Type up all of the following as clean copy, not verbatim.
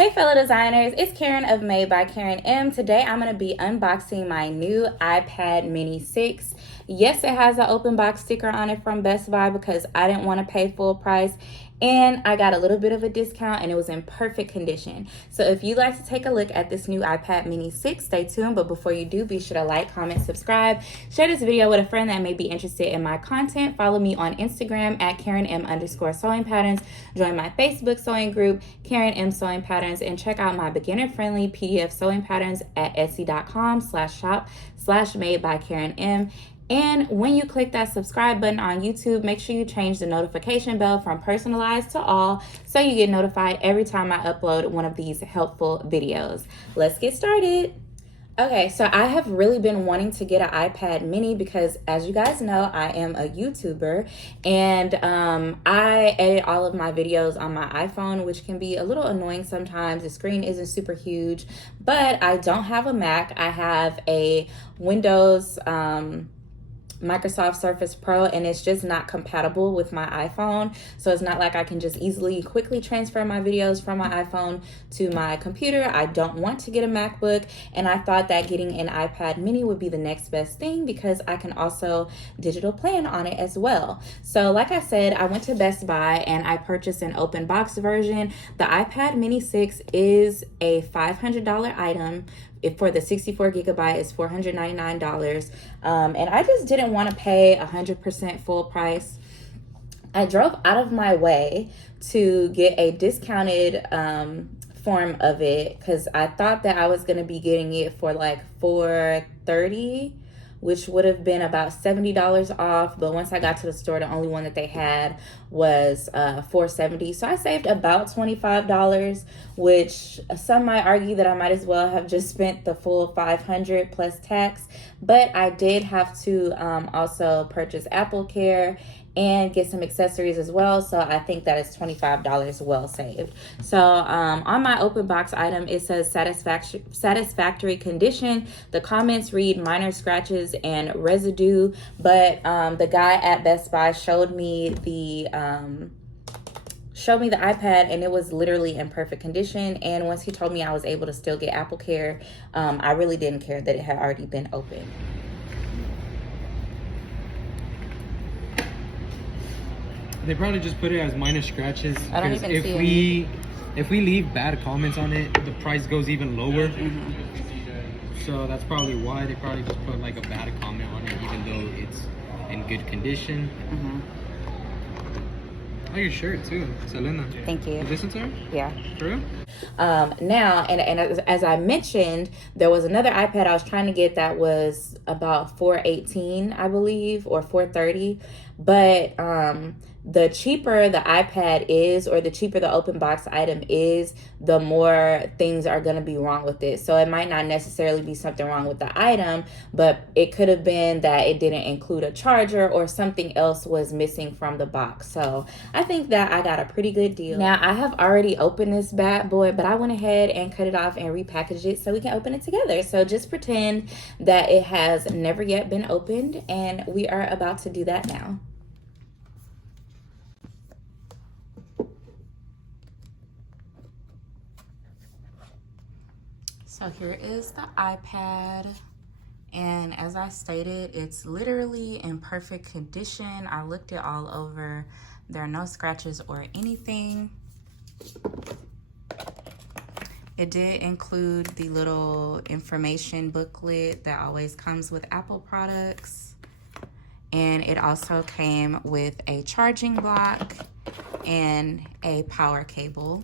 Hey fellow designers, it's Karen of Made by Karen M. Today I'm going to be unboxing my new iPad mini 6. Yes, it has an open box sticker on it from Best Buy because I didn't want to pay full price, and I got a little bit of a discount and it was in perfect condition. So if you'd like to take a look at this new iPad mini 6, stay tuned. But before you do, be sure to like, comment, subscribe, share this video with a friend that may be interested in my content. Follow me on Instagram at KarenM_sewing patterns. Join my Facebook sewing group, Karen M Sewing Patterns, and check out my beginner-friendly PDF sewing patterns at etsy.com/shop/made by Karen M. And when you click that subscribe button on YouTube, make sure you change the notification bell from personalized to all so you get notified every time I upload one of these helpful videos. Let's get started. Okay, so I have really been wanting to get an iPad mini because, as you guys know, I am a YouTuber, and I edit all of my videos on my iPhone, which can be a little annoying sometimes. The screen isn't super huge, but I don't have a Mac. I have a Windows Microsoft Surface Pro, and it's just not compatible with my iPhone. So it's not like I can just easily quickly transfer my videos from my iPhone to my computer. I don't want to get a MacBook, and I thought that getting an iPad mini would be the next best thing because I can also digital plan on it as well. So like I said, I went to Best Buy and I purchased an open box version. The iPad mini 6 is a $500 item. For the 64 gigabyte is $499. And I just didn't want to pay 100% full price. I drove out of my way to get a discounted form of it because I thought that I was going to be getting it for like $430, which would have been about $70 off. But once I got to the store, the only one that they had was $470. So I saved about $25, which some might argue that I might as well have just spent the full $500 plus tax. But I did have to also purchase Apple Care and get some accessories as well. So I think that is $25 well saved. So on my open box item, it says satisfactory condition. The comments read minor scratches and residue, but the guy at Best Buy showed me the iPad, and it was literally in perfect condition. And once he told me I was able to still get Apple Care, I really didn't care that it had already been opened. They probably just put it as minor scratches. I don't even see if we leave bad comments on it, the price goes even lower. Mm-hmm. So that's probably why they probably just put like a bad comment on it, even though it's in good condition. Mm-hmm. Oh, your shirt too, Selena. Thank you. You listen to her? Yeah. For real? Now, and as I mentioned, there was another iPad I was trying to get that was about $418, I believe, or $430. But the cheaper the iPad is, or the cheaper the open box item is, the more things are going to be wrong with it. So it might not necessarily be something wrong with the item, but it could have been that it didn't include a charger or something else was missing from the box. So I think that I got a pretty good deal. Now, I have already opened this bad boy, but I went ahead and cut it off and repackaged it so we can open it together. So just pretend that it has never yet been opened, and we are about to do that now. So here is the iPad, and as I stated, it's literally in perfect condition. I looked it all over. There are no scratches or anything. It did include the little information booklet that always comes with Apple products, and it also came with a charging block and a power cable,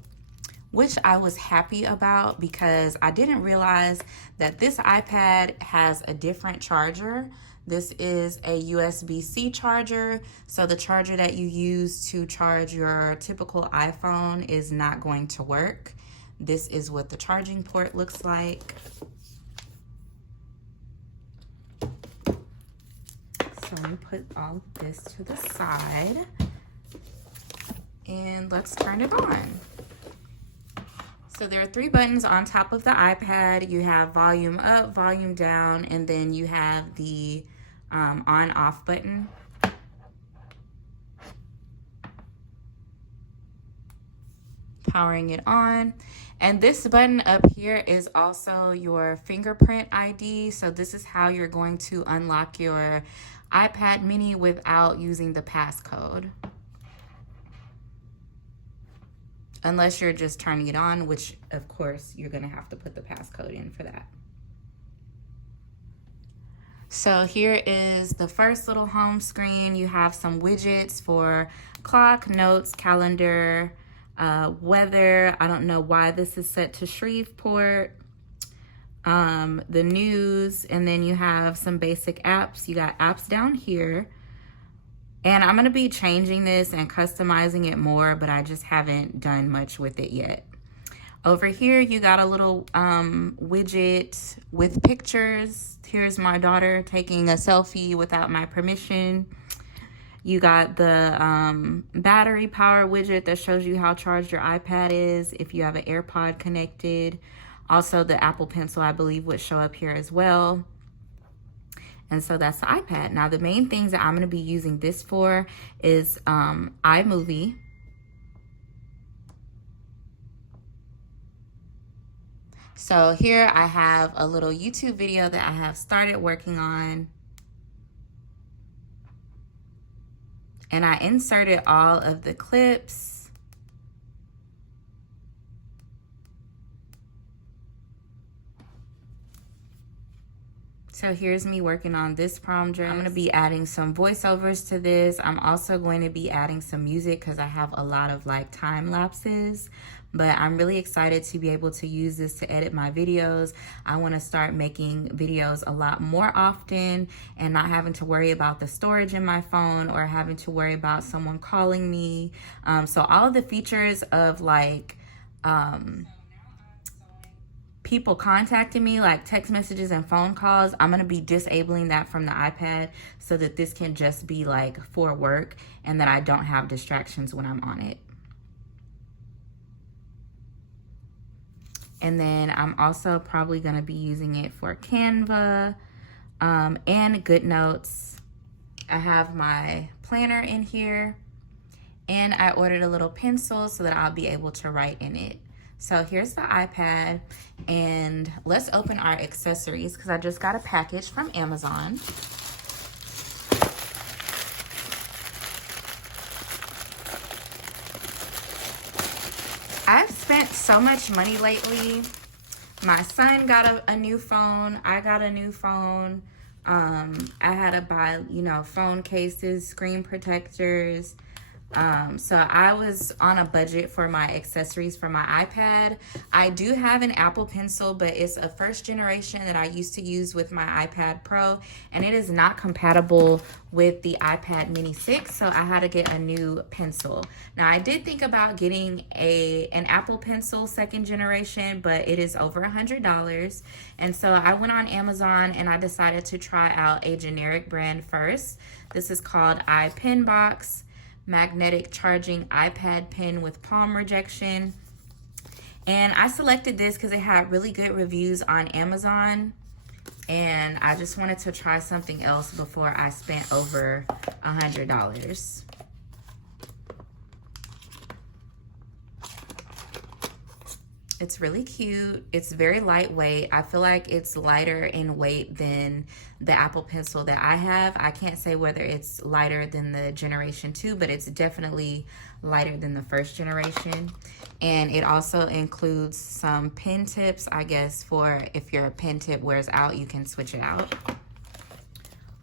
which I was happy about because I didn't realize that this iPad has a different charger. This is a USB-C charger, so the charger that you use to charge your typical iPhone is not going to work. This is what the charging port looks like. So let me put all of this to the side, and let's turn it on. So there are 3 buttons on top of the iPad. You have volume up, volume down, and then you have the on-off button. powering it on. And this button up here is also your fingerprint ID. So this is how you're going to unlock your iPad mini without using the passcode. Unless you're just turning it on, which of course you're gonna have to put the passcode in for that. So here is the first little home screen. You have some widgets for clock, notes, calendar, weather. I don't know why this is set to Shreveport. The news, and then you have some basic apps. You got apps down here. And I'm gonna be changing this and customizing it more, but I just haven't done much with it yet. Over here, you got a little widget with pictures. Here's my daughter taking a selfie without my permission. You got the battery power widget that shows you how charged your iPad is if you have an AirPod connected. Also, the Apple Pencil, I believe, would show up here as well. And so that's the iPad. Now, the main things that I'm going to be using this for is iMovie. So here I have a little YouTube video that I have started working on. And I inserted all of the clips. So here's me working on this prom dress. I'm gonna be adding some voiceovers to this. I'm also going to be adding some music because I have a lot of like time lapses. But I'm really excited to be able to use this to edit my videos. I wanna start making videos a lot more often and not having to worry about the storage in my phone or having to worry about someone calling me. So all of the features of like, people contacting me, like text messages and phone calls, I'm gonna be disabling that from the iPad so that this can just be like for work and that I don't have distractions when I'm on it. And then I'm also probably gonna be using it for Canva and GoodNotes. I have my planner in here and I ordered a little pencil so that I'll be able to write in it. So here's the iPad, and let's open our accessories because I just got a package from Amazon. I've spent so much money lately. My son got a new phone. I got a new phone. I had to buy, you know, phone cases, screen protectors. So I was on a budget for my accessories for my iPad. I do have an Apple Pencil, but it's a first generation that I used to use with my iPad Pro, and it is not compatible with the iPad Mini 6, so I had to get a new pencil. Now, I did think about getting an Apple Pencil second generation, but it is over $100, and so I went on Amazon and I decided to try out a generic brand first. This is called iPenbox. Magnetic charging iPad pen with palm rejection. And I selected this because it had really good reviews on Amazon. And I just wanted to try something else before I spent over $100. It's really cute. It's very lightweight. I feel like it's lighter in weight than the Apple Pencil that I have. I can't say whether it's lighter than the Generation 2, but it's definitely lighter than the first generation. And it also includes some pen tips, I guess, for if your pen tip wears out, you can switch it out.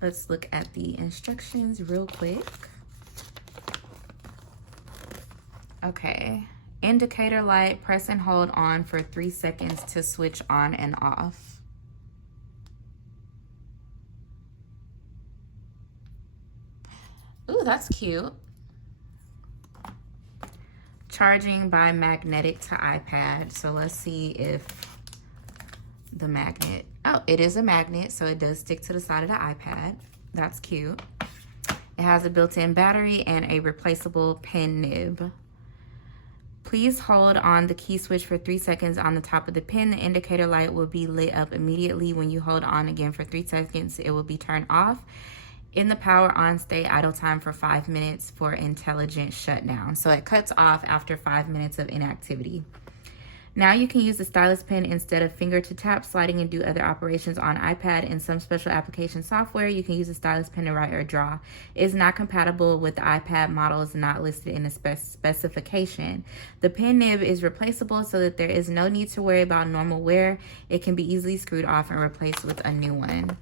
Let's look at the instructions real quick. Okay. Indicator light, press and hold on for 3 seconds to switch on and off. Ooh, that's cute. Charging by magnetic to iPad. So let's see if the magnet, oh, it is a magnet, so it does stick to the side of the iPad. That's cute. It has a built-in battery and a replaceable pen nib. Please hold on the key switch for 3 seconds on the top of the pen. The indicator light will be lit up immediately. When you hold on again for 3 seconds, it will be turned off. In the power on, stay idle time for 5 minutes for intelligent shutdown. So it cuts off after 5 minutes of inactivity. Now you can use the stylus pen instead of finger to tap, sliding, and do other operations on iPad. In some special application software, you can use the stylus pen to write or draw. It is not compatible with the iPad models not listed in the specification. The pen nib is replaceable so that there is no need to worry about normal wear. It can be easily screwed off and replaced with a new one.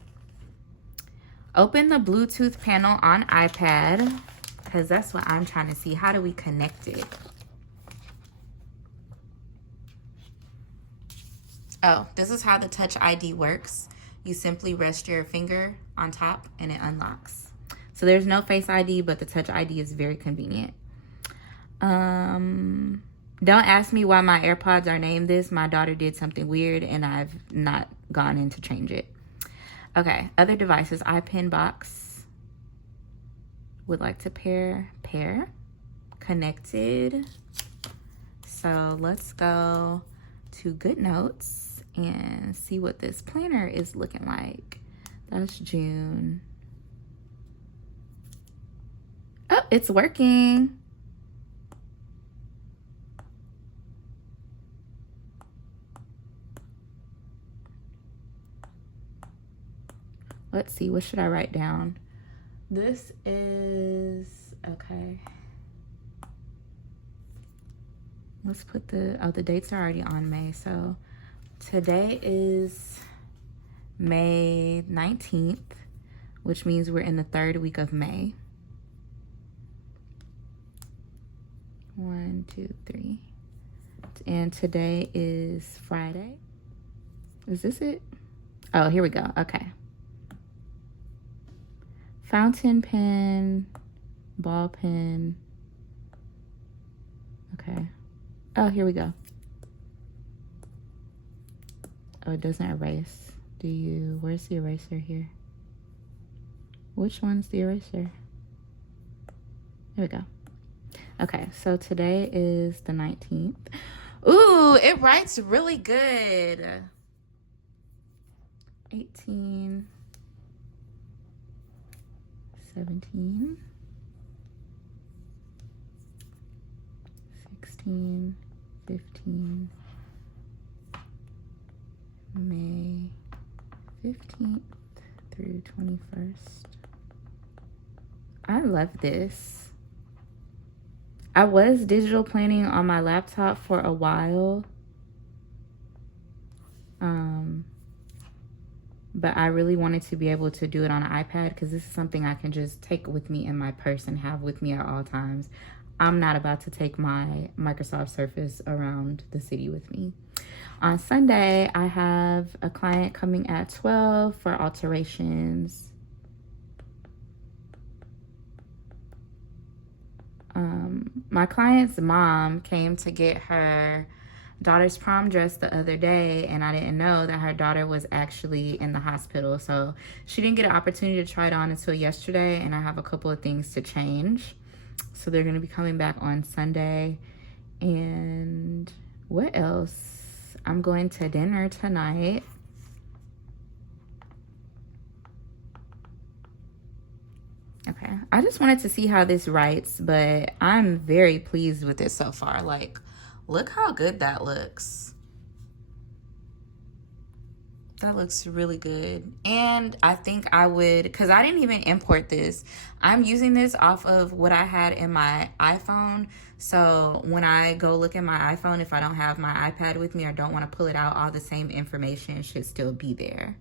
Open the Bluetooth panel on iPad, because that's what I'm trying to see. How do we connect it? Oh, this is how the Touch ID works. You simply rest your finger on top and it unlocks. So there's no Face ID, but the Touch ID is very convenient. Don't ask me why my AirPods are named this. My daughter did something weird and I've not gone in to change it. Okay, other devices. iPen box. Would like to pair. Connected. So let's go to GoodNotes and see what this planner is looking like. That's June. Oh, it's working. Let's see, what should I write down? This is, okay. Let's put the dates are already on May. So today is May 19th, which means we're in the 3rd week of May. 1, 2, 3. And today is Friday. Is this it? Oh, here we go. Okay. Fountain pen, ball pen. Okay. Oh, here we go. Oh, it doesn't erase. Where's the eraser here? Which one's the eraser? There we go. Okay, so today is the 19th. Ooh, it writes really good. 18, 17, 16, 15, May 15th through 21st. I love this. I was digital planning on my laptop for a while. But I really wanted to be able to do it on an iPad because this is something I can just take with me in my purse and have with me at all times. I'm not about to take my Microsoft Surface around the city with me. On Sunday, I have a client coming at 12 for alterations. My client's mom came to get her daughter's prom dress the other day, and I didn't know that her daughter was actually in the hospital. So she didn't get an opportunity to try it on until yesterday, and I have a couple of things to change. So they're going to be coming back on Sunday. And what else? I'm going to dinner tonight. Okay, I just wanted to see how this writes, but I'm very pleased with it so far. Like, look how good that looks. That looks really good. And I think I would, because I didn't even import this. I'm using this off of what I had in my iPhone. So when I go look at my iPhone, if I don't have my iPad with me or don't want to pull it out, all the same information should still be there.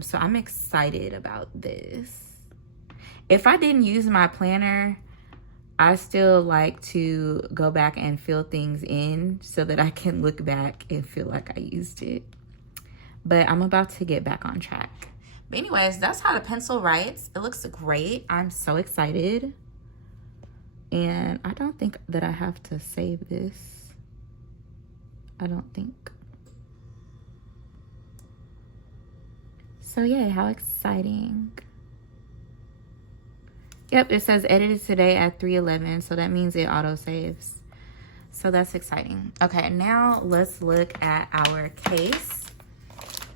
So I'm excited about this. If I didn't use my planner, I still like to go back and fill things in so that I can look back and feel like I used it. But I'm about to get back on track. But anyways, that's how the pencil writes. It looks great. I'm so excited. And I don't think that I have to save this. I don't think. So yeah, how exciting. Yep, it says edited today at 3:11, so that means it auto saves. So that's exciting. Okay, now let's look at our case.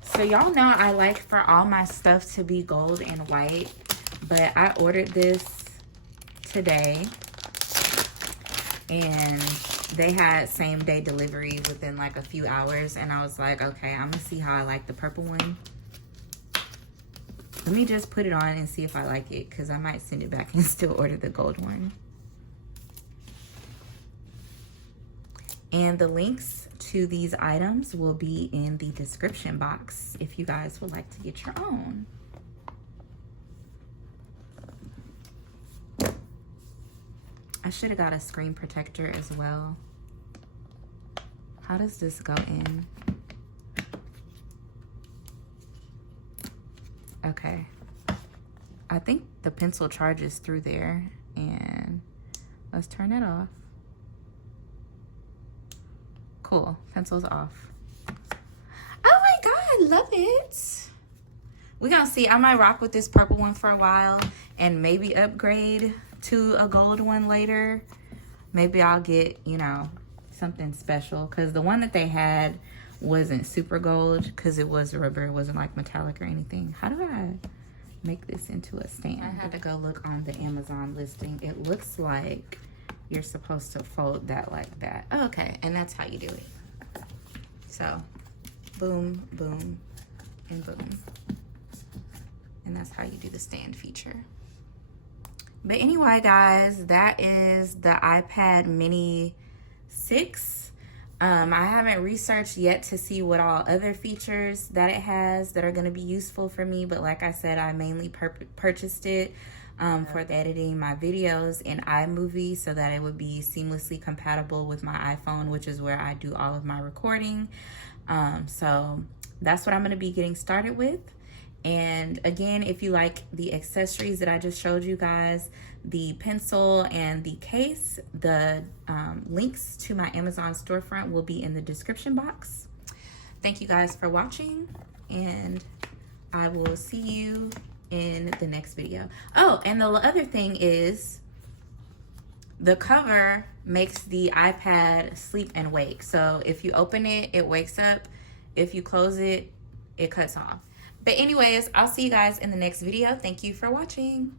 So y'all know I like for all my stuff to be gold and white. But I ordered this today, and they had same day delivery within like a few hours, and I was like, okay, I'm gonna see how I like the purple one. Let me just put it on and see if I like it, because I might send it back and still order the gold one. And the links to these items will be in the description box if you guys would like to get your own. I should have got a screen protector as well. How does this go in? Okay. I think the pencil charges through there, and let's turn it off. Cool, pencil's off. Oh my God, love it. We're gonna see, I might rock with this purple one for a while and maybe upgrade to a gold one later. Maybe I'll get, you know, something special, because the one that they had wasn't super gold because it was rubber. It wasn't like metallic or anything. How do I make this into a stand? I had to go look on the Amazon listing. It looks like you're supposed to fold that like that. Oh, okay, and that's how you do it. So boom, boom, and boom. And that's how you do the stand feature. But anyway, guys, that is the iPad Mini 6. I haven't researched yet to see what all other features that it has that are going to be useful for me. But like I said, I mainly purchased it for editing my videos in iMovie so that it would be seamlessly compatible with my iPhone, which is where I do all of my recording. So that's what I'm going to be getting started with. And again, if you like the accessories that I just showed you guys, the pencil and the case, the links to my Amazon storefront will be in the description box. Thank you guys for watching, and I will see you in the next video. Oh, and the other thing is the cover makes the iPad sleep and wake. So if you open it, it wakes up. If you close it, it cuts off. But anyways, I'll see you guys in the next video. Thank you for watching.